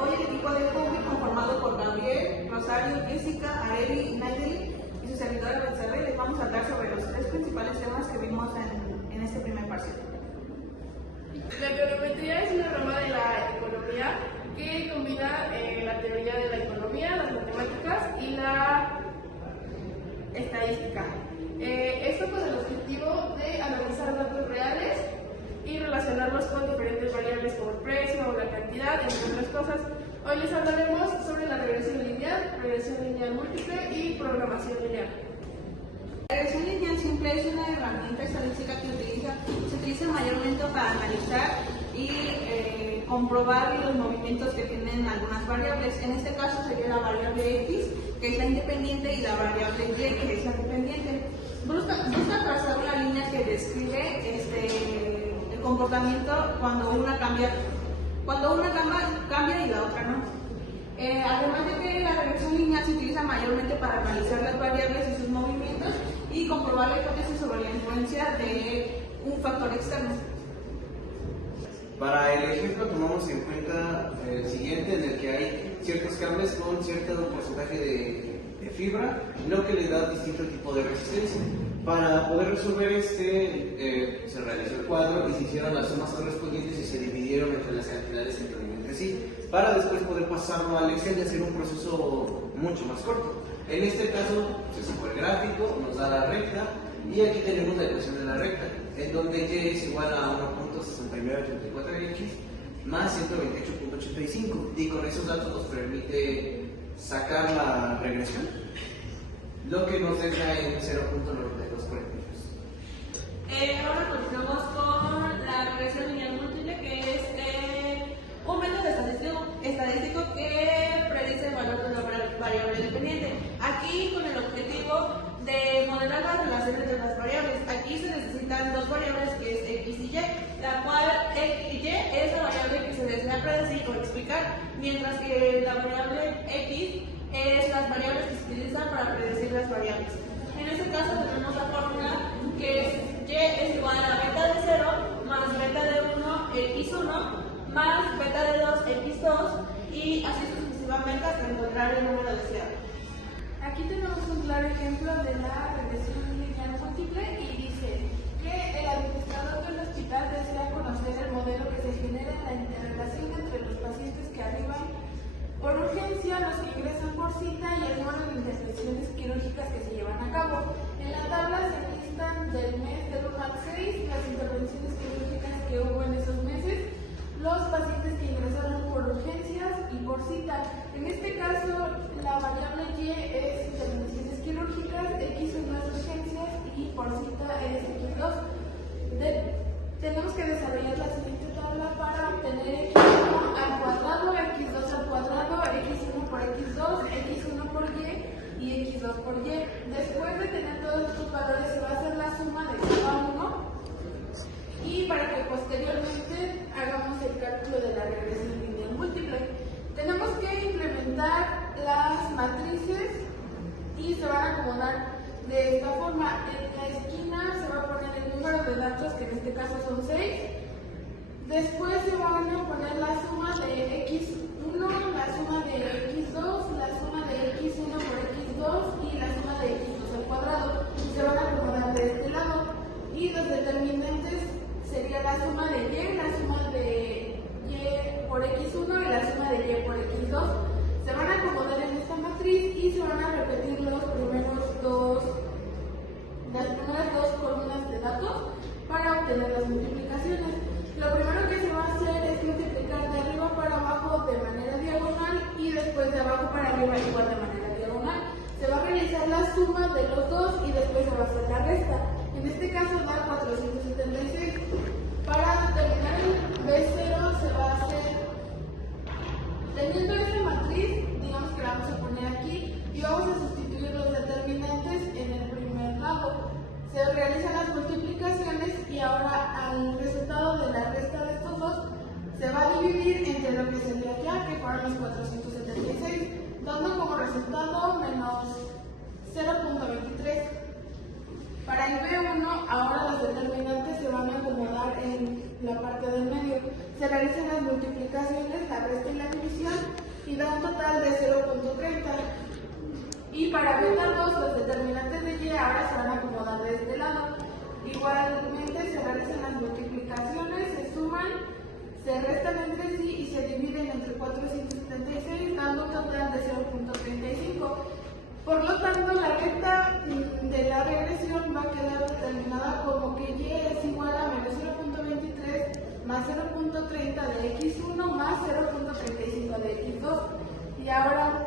Hoy el equipo de público conformado por Gabriel, Rosario, Jessica, Areli y Nayeli y su servidora Betsabe les vamos a hablar sobre los tres principales temas que vimos en este primer parcial. La econometría es una rama de la economía que combina la teoría de la economía, las matemáticas y la estadística. Esto con el objetivo de analizar datos reales y relacionarlos con diferentes variables como el precio o la cantidad, entre otras cosas. Hoy les hablaremos sobre la regresión lineal múltiple y programación lineal. La regresión lineal simple es una herramienta estadística que se utiliza mayormente para analizar y comprobar los movimientos que tienen algunas variables. En este caso sería la variable x, que es la independiente, y la variable y, que es la dependiente. Busca trazar una línea que describe el comportamiento cuando una cambia y la otra no. Además de que la regresión lineal se utiliza mayormente para analizar las variables y sus movimientos y comprobar la hipótesis sobre la influencia de un factor externo. Para el ejemplo tomamos en cuenta el siguiente, en el que hay ciertos cables con cierto porcentaje de fibra, lo que le da distinto tipo de resistencia. Para poder resolver se realizó el cuadro y se hicieron las sumas correspondientes y se dividieron entre las cantidades entre sí, para después poder pasarlo al Excel y hacer un proceso mucho más corto. En este caso se sacó el gráfico, nos da la recta, y aquí tenemos la ecuación de la recta, en donde y es igual a 1.6984x más 128.85, y con esos datos nos permite sacar la regresión, lo que nos deja en 0.9242. Ahora continuamos con la regresión lineal múltiple, que es un método estadístico que predice el valor de una variable dependiente. Aquí con el objetivo de modelar las relaciones entre las variables. Aquí se necesitan dos variables, que es x y y, la cual x y y es la variable que se desea predecir o explicar, mientras que la variable x es las variables que se utilizan para predecir las variables. En este caso tenemos la fórmula que es y es igual a beta de 0 más beta de 1 x1 más beta de 2 x2 y así sucesivamente hasta encontrar el número deseado. Aquí tenemos un claro ejemplo de la regresión lineal múltiple y dice que el administrador del hospital desea conocer el modelo que se genera en la interrelación entre los pacientes que arriban por urgencia, los que ingresan por cita y el número de intervenciones quirúrgicas que se llevan a cabo. En la tabla se listan del mes del 1 al 6 las intervenciones quirúrgicas que hubo en esos meses, los pacientes que ingresaron por urgencias y por cita. En este caso, la variable y es intervenciones quirúrgicas, x1 es urgencias y por cita es x2. Tenemos que desarrollar la siguiente tabla para obtener x1 al cuadrado, x2 al cuadrado, x1 por x2, x1 por y x2 por y. Después de tener todos estos valores se va a hacer la suma de cada uno, y para que posteriormente hagamos el cálculo de la regresión lineal múltiple. Tenemos que implementar las matrices y se van a acomodar de esta forma. En la esquina se va a poner el número de datos, que en este caso son 6. Después se van a poner la suma de x1, la suma de x2, la suma de x1 por x2 y la suma de x2 al cuadrado. Se van a acomodar de este lado. Y los determinantes sería la suma de y, la suma de y por x1 y la suma de y por x2. Se van a acomodar en esta matriz y se van a repetir las primeras dos columnas de datos para obtener las multiplicaciones. Lo primero que se va a hacer es multiplicar de arriba para abajo de manera diagonal y después de abajo para arriba igual de manera diagonal. Se va a realizar la suma de los dos y después se va a hacer la resta. En este caso da 476. Para determinar el B0 se va a hacer, teniendo esta matriz, digamos que la vamos a poner aquí y vamos a sustituir los determinantes en el primer lado. Se realizan las multiplicaciones y ahora al resultado de la resta de estos dos se va a dividir entre lo que sería ya, que fueron los 476, dando como resultado menos 0.23. Para el B1, ahora los determinantes se van a acomodar en la parte del medio. Se realizan las multiplicaciones, la resta y la división y da un total de 0.30. Y para beta 2, los determinantes de y ahora se van a acomodar de este lado. Igualmente se realizan las multiplicaciones, se suman, se restan entre sí y se dividen entre 476, dando un total de 0.35. Por lo tanto, la recta de la regresión va a quedar determinada como que y es igual a menos 0.23 más 0.30 de x1 más 0.35 de x2. Y ahora,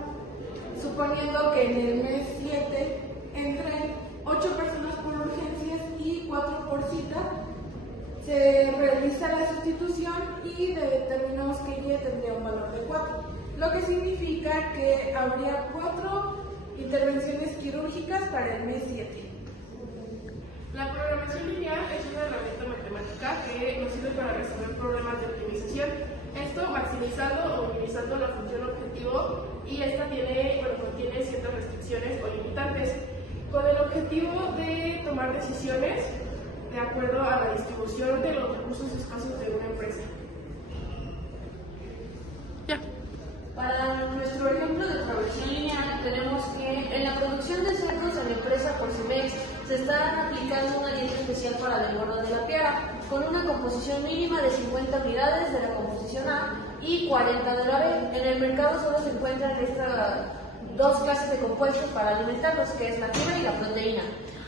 suponiendo que en el mes 7 entren 8 personas por urgencias y 4 por cita, se realiza la sustitución y determinamos que y tendría un valor de 4, lo que significa que habría 4 intervenciones quirúrgicas para el mes 7. La programación lineal es una herramienta matemática que nos sirve para resolver problemas de optimización. Esto maximizando o minimizando la función objetivo, y esta contiene ciertas restricciones o limitantes, con el objetivo de tomar decisiones de acuerdo a la distribución de los recursos escasos de una empresa. Para nuestro ejemplo de progresión lineal, tenemos que en la producción de cerdos de la empresa Porcimex se está aplicando una dieta especial para el engordo de la piara, con una composición mínima de 50 unidades de la composición A y 40 de la B. En el mercado solo se encuentran estas dos clases de compuestos para alimentarlos, que es la fibra y la proteína.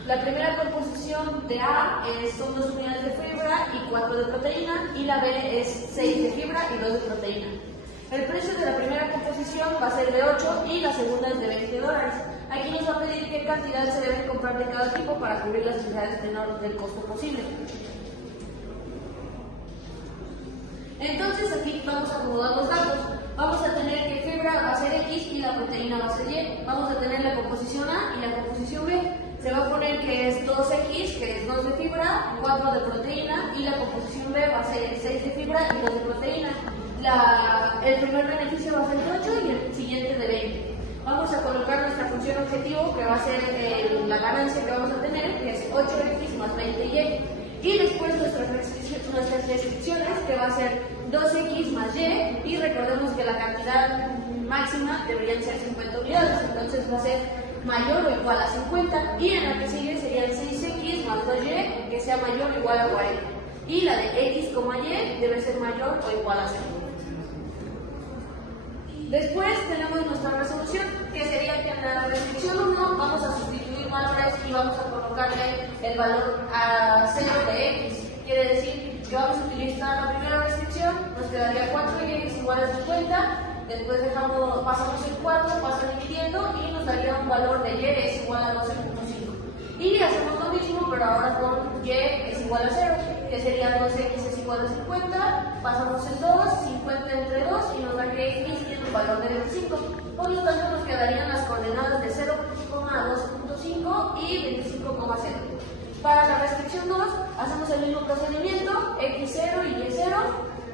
La primera composición de A son 2 unidades de fibra y 4 de proteína, y la B es 6 de fibra y 2 de proteína. El precio de la primera composición va a ser de 8 y la segunda es de $20. Aquí nos va a pedir qué cantidad se debe comprar de cada tipo para cubrir las necesidades menores del costo posible. Entonces aquí vamos a acomodar los datos. Vamos a tener que fibra va a ser X y la proteína va a ser Y. Vamos a tener la composición A y la composición B. Se va a poner que es 2X, que es 2 de fibra, 4 de proteína, y la composición B va a ser 6 de fibra y 2 de proteína. El primer beneficio va a ser de 8 y el siguiente de 20. Vamos a colocar nuestra función objetivo, que va a ser la ganancia que vamos a tener, que es 8X más 20Y. Y después nuestras restricciones, que va a ser 2X más Y, y recordemos que la cantidad máxima deberían ser 50 unidades, entonces va a ser mayor o igual a 50, y en la que sigue serían 6X más 2Y, que sea mayor o igual a 40. Y la de X, Y debe ser mayor o igual a 0. Después tenemos nuestra resolución, que sería que en la restricción 1 vamos a sustituir valores y vamos a colocarle el valor a 0 de X. Quiere decir que vamos a utilizar la primera restricción, nos quedaría 4y igual a 50, después pasamos el 4, pasa dividiendo y nos daría un valor de y es igual a 12.5. Y hacemos lo mismo, pero ahora con y es igual a 0, que sería 2x es igual a 50, pasamos el 2, 50 entre 2 y nos da que x tiene un valor de 25. Por lo tanto nos quedarían las coordenadas de 0,2.5 y 25,0. Para la restricción 2 hacemos el mismo procedimiento, x0 y y0,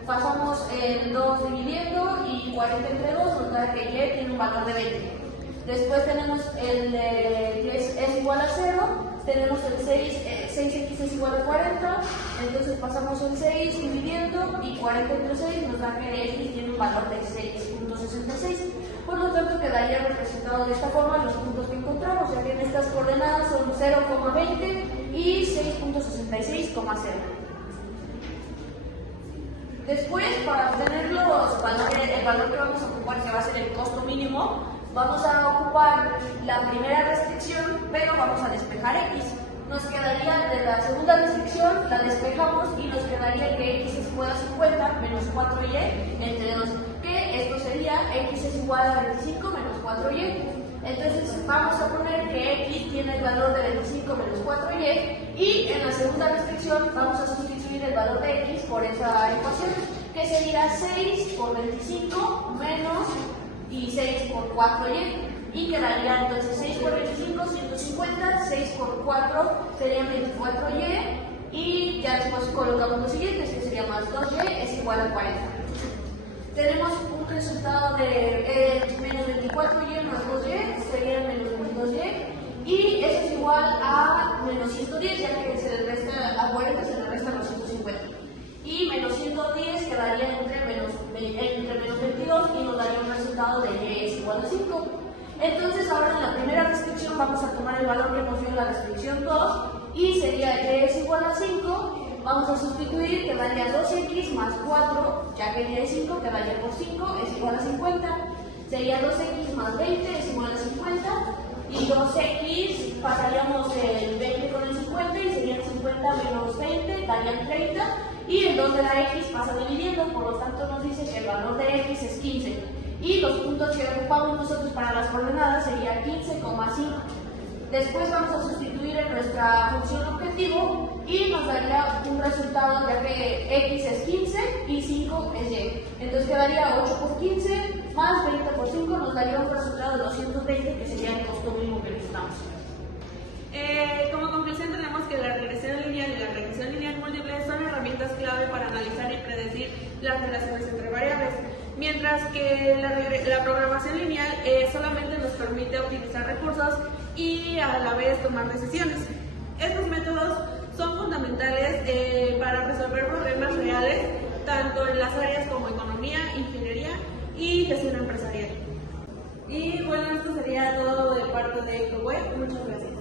pasamos el 2 dividiendo y 40 entre 2 nos da que y tiene un valor de 20. Después tenemos el que es igual a 0, tenemos el 6x es igual a 40, entonces pasamos el 6 dividiendo y 40 entre 6 nos da que x tiene un valor de 6.66. Por lo tanto quedaría representado de esta forma los puntos que encontramos, ya que en estas coordenadas son 0,20 y 6.66,0. Después, para obtener el valor que vamos a ocupar, que va a ser el costo mínimo, vamos a ocupar la primera restricción, pero vamos a despejar x. Nos quedaría de la segunda restricción, la despejamos y nos quedaría que x es igual a 50 menos 4y entre 2, que esto sería x es igual a 25 menos 4y. Entonces vamos a poner que x tiene el valor de 25 menos 4y y en la segunda restricción vamos a sustituir el valor de x por esa ecuación, que sería 6 por 25 menos y 6 por 4y, y quedaría entonces 6 por 25, 150, 6 por 4 sería 24y, y ya después colocamos los siguientes, que sería más 2y es igual a 40. Tenemos un resultado de menos 24y más 2y, sería menos 2y, y eso es igual a menos 110, ya que se le resta a 40, se le resta los 150. Y resultado de y es igual a 5. Entonces ahora en la primera restricción vamos a tomar el valor que nos dio la restricción 2 y sería y es igual a 5. Vamos a sustituir que daría 2x más 4, ya que y es 5, que vaya por 5 es igual a 50. Sería 2x más 20 es igual a 50. Y 2x pasaríamos el 20 con el 50 y serían 50 menos 20, darían 30. Y el 2 de la x pasa dividiendo, por lo tanto nos dice que el valor de x es 15. Y los puntos que ocupamos nosotros para las coordenadas sería 15,5. Después vamos a sustituir en nuestra función objetivo y nos daría un resultado, ya que x es 15 y 5 es y. Entonces quedaría 8 por 15 más 20 por 5, nos daría un resultado de 220, que sería el costo mínimo que necesitamos. Como conclusión tenemos que la regresión lineal y la regresión lineal múltiple son herramientas clave para analizar y predecir las relaciones entre variables, mientras que la programación lineal solamente nos permite optimizar recursos y a la vez tomar decisiones. Estos métodos son fundamentales para resolver problemas reales, tanto en las áreas como economía, ingeniería y gestión empresarial. Y bueno, esto sería todo de parte de EcoWeb. Muchas gracias.